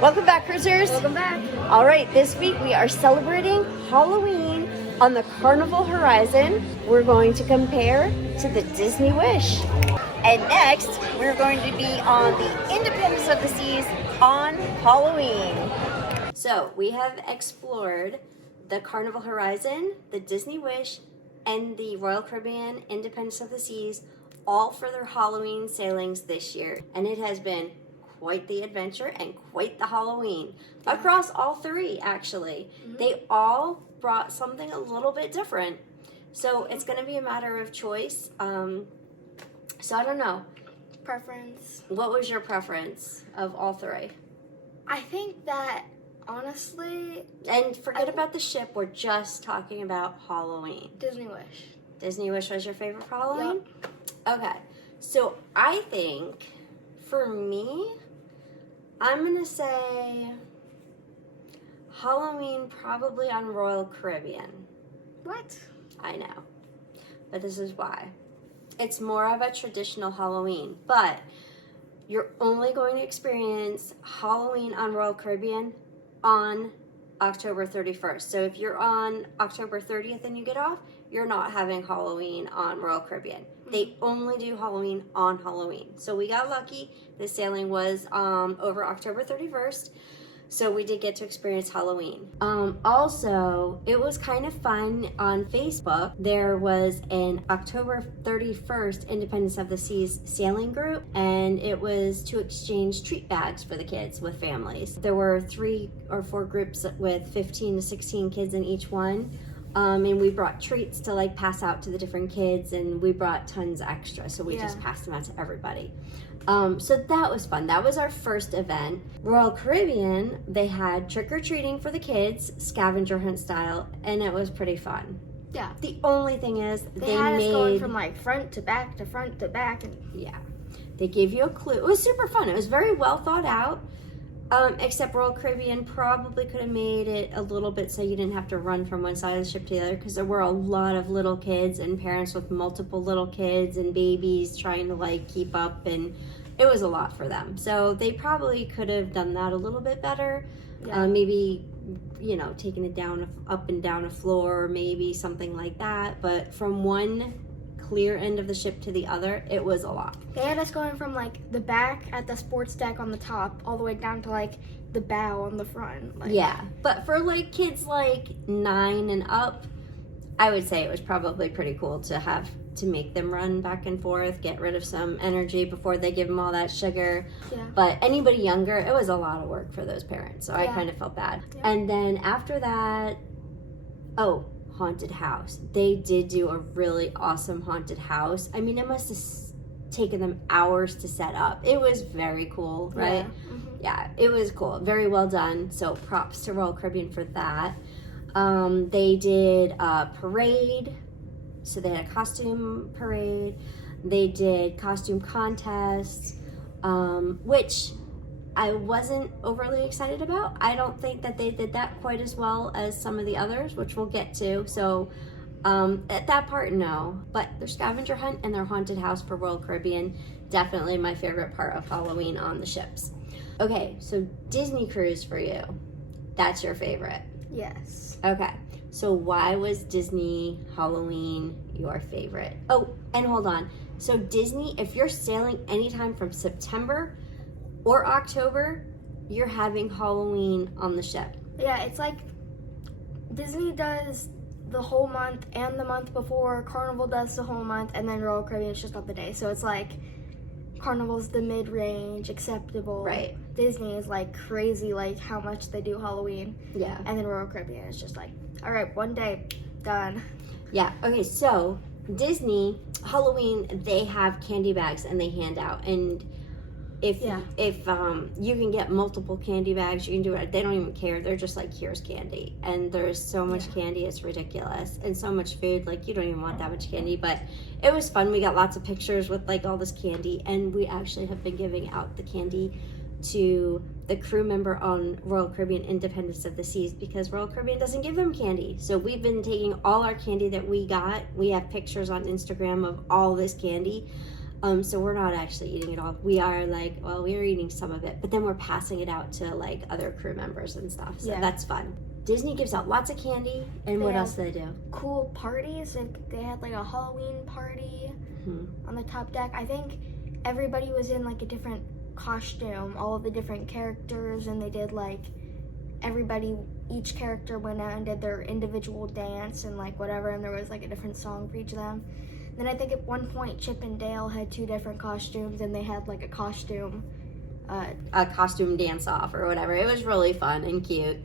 Welcome back, cruisers. Welcome back. All right, this week we are celebrating Halloween on the Carnival Horizon. We're going to compare to the Disney Wish. And next, we're going to be on the Independence of the Seas on Halloween. So we have explored the Carnival Horizon, the Disney Wish, and the Royal Caribbean Independence of the Seas, all for their Halloween sailings this year. And it has been quite the adventure and quite the Halloween across all three, actually. They all brought something a little bit different. So it's going to be a matter of choice. So I don't know. Preference. What was your preference of all three? I think that, honestly, And forget about the ship. We're just talking about Halloween. Disney Wish. Disney Wish was your favorite for Halloween? Okay. So I think, for me, I'm going to say Halloween probably on Royal Caribbean. What? I know. But this is why. It's more of a traditional Halloween, but you're only going to experience Halloween on Royal Caribbean on October 31st. So if you're on October 30th and you get off, you're not having Halloween on Royal Caribbean. They only do Halloween on Halloween. So we got lucky. The sailing was over October 31st. So we did get to experience Halloween. Also, it was kind of fun on Facebook. There was an October 31st Independence of the Seas sailing group, and it was to exchange treat bags for the kids with families. There were 3 or 4 groups with 15 to 16 kids in each one. And we brought treats to like pass out to the different kids, and we brought tons extra, so we just passed them out to everybody. So that was fun. That was our first event. Royal Caribbean, they had trick-or-treating for the kids, scavenger hunt style, and it was pretty fun. Yeah. The only thing is They had us going from like front to back to front to back. And yeah, they gave you a clue. It was super fun. It was very well thought out. Except Royal Caribbean probably could have made it a little bit so you didn't have to run from one side of the ship to the other, because there were a lot of little kids and parents with multiple little kids and babies trying to like keep up, and it was a lot for them. So they probably could have done that a little bit better. Yeah. Maybe, taking it down, up and down a floor, or maybe something like that. But from one clear end of the ship to the other, it was a lot. they had us going from like the back at the sports deck on the top all the way down to like the bow on the front. Like, Yeah, but for like kids like 9 and up, I would say it was probably pretty cool to make them run back and forth, get rid of some energy before they give them all that sugar. Yeah. But anybody younger, it was a lot of work for those parents, so I Yeah. kind of felt bad. Yeah. And then after that, haunted house. They did do a really awesome haunted house. I mean, it must have taken them hours to set up. It was very cool, right? Yeah, it was cool. Very well done. So props to Royal Caribbean for that. They did a parade. So they had a costume parade. They did costume contests, which I wasn't overly excited about. I don't think that they did that quite as well as some of the others, which we'll get to. So at that part, no. But their scavenger hunt and their haunted house for Royal Caribbean, definitely my favorite part of Halloween on the ships. Okay, so Disney cruise for you. That's your favorite. Yes. Okay, so why was Disney Halloween your favorite? Oh, and hold on. So Disney, if you're sailing anytime from September or October, you're having Halloween on the ship. Yeah, it's like Disney does the whole month and the month before, Carnival does the whole month, and then Royal Caribbean is just on the day. So it's like Carnival's the mid-range, acceptable. Right. Disney is like crazy, like how much they do Halloween. Yeah. And then Royal Caribbean is just like, all right, one day, done. Yeah, okay, so Disney, Halloween, they have candy bags and they hand out. And if you can get multiple candy bags, you can do it. They don't even care. They're just like, here's candy. And there's so much candy, it's ridiculous. And so much food, like you don't even want that much candy. But it was fun. We got lots of pictures with like all this candy. And we actually have been giving out the candy to the crew member on Royal Caribbean Independence of the Seas, because Royal Caribbean doesn't give them candy. So we've been taking all our candy that we got. We have pictures on Instagram of all this candy. So we're not actually eating it all. We are like, well, we are eating some of it, but then we're passing it out to like other crew members and stuff. So that's fun. Disney gives out lots of candy, and what else do they do? Cool parties. They had like a Halloween party on the top deck. I think everybody was in like a different costume, all of the different characters, and they did like each character went out and did their individual dance and like whatever, and there was like a different song for each of them. Then I think at one point Chip and Dale had 2 different costumes, and they had like a costume dance off or whatever. It was really fun and cute.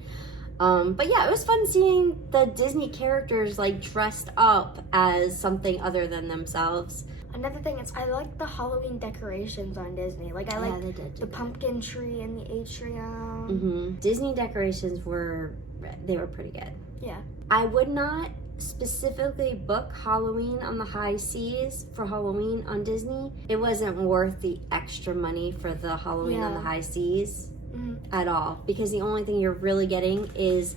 But yeah, it was fun seeing the Disney characters like dressed up as something other than themselves. Another thing is I like the Halloween decorations on Disney. Like I like the pumpkin tree and the atrium. Disney decorations were pretty good. Yeah. I would not specifically book Halloween on the high seas for Halloween on Disney. It wasn't worth the extra money for the Halloween on the high seas at all, because the only thing you're really getting is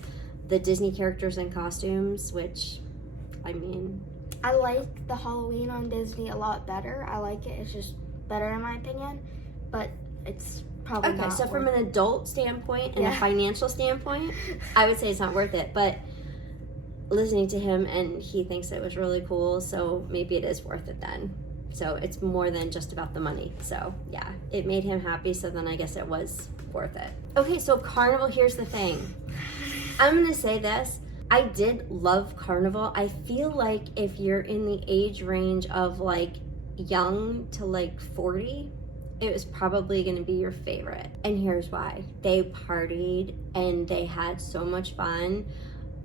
the Disney characters and costumes, which, I mean, I like the Halloween on Disney a lot better. I like it. It's just better in my opinion, but it's probably not so from an adult standpoint and a Yeah. financial standpoint, I would say it's not worth it, but listening to him, and he thinks it was really cool, so maybe it is worth it then. So it's more than just about the money. So yeah, it made him happy, so then I guess it was worth it. Okay, so Carnival, here's the thing. I'm gonna say this. I did love Carnival. I feel like if you're in the age range of like young to like 40, it was probably gonna be your favorite. And here's why. They partied and they had so much fun.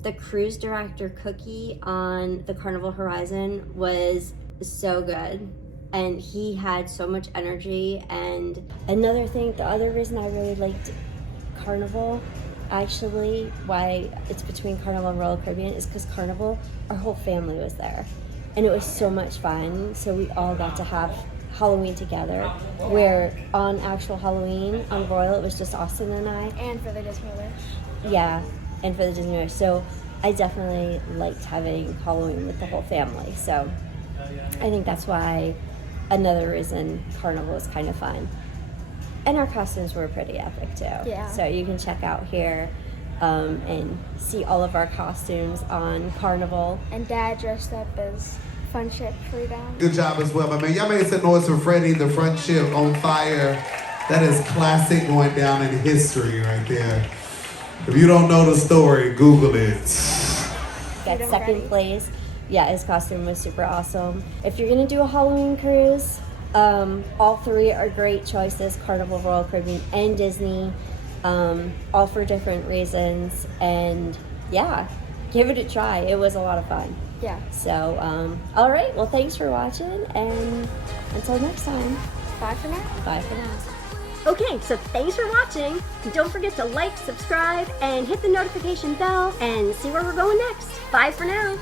The cruise director, Cookie, on the Carnival Horizon was so good. And he had so much energy. And another thing, the other reason I really liked Carnival, actually, why it's between Carnival and Royal Caribbean, is because Carnival, our whole family was there. And it was so much fun. So we all got to have Halloween together, where on actual Halloween on Royal, it was just Austin and I. And for the Disneywish. Yeah, and for the Disneywish. So I definitely liked having Halloween with the whole family. So I think that's why another reason Carnival is kind of fun. And our costumes were pretty epic too. Yeah. So you can check out here and see all of our costumes on Carnival. And Dad dressed up as Fun Ship Freedom. Good job as well, my man. Y'all made some noise for Freddie, the front ship on fire. That is classic, going down in history right there. If you don't know the story, Google it. Got second place. Yeah, his costume was super awesome. If you're gonna do a Halloween cruise, all 3 are great choices: Carnival, Royal Caribbean, and Disney. All for different reasons. And yeah, give it a try. It was a lot of fun. Yeah. So, all right. Well, thanks for watching, and until next time. Bye for now. Bye for now. Okay, so thanks for watching. Don't forget to like, subscribe, and hit the notification bell and see where we're going next. Bye for now.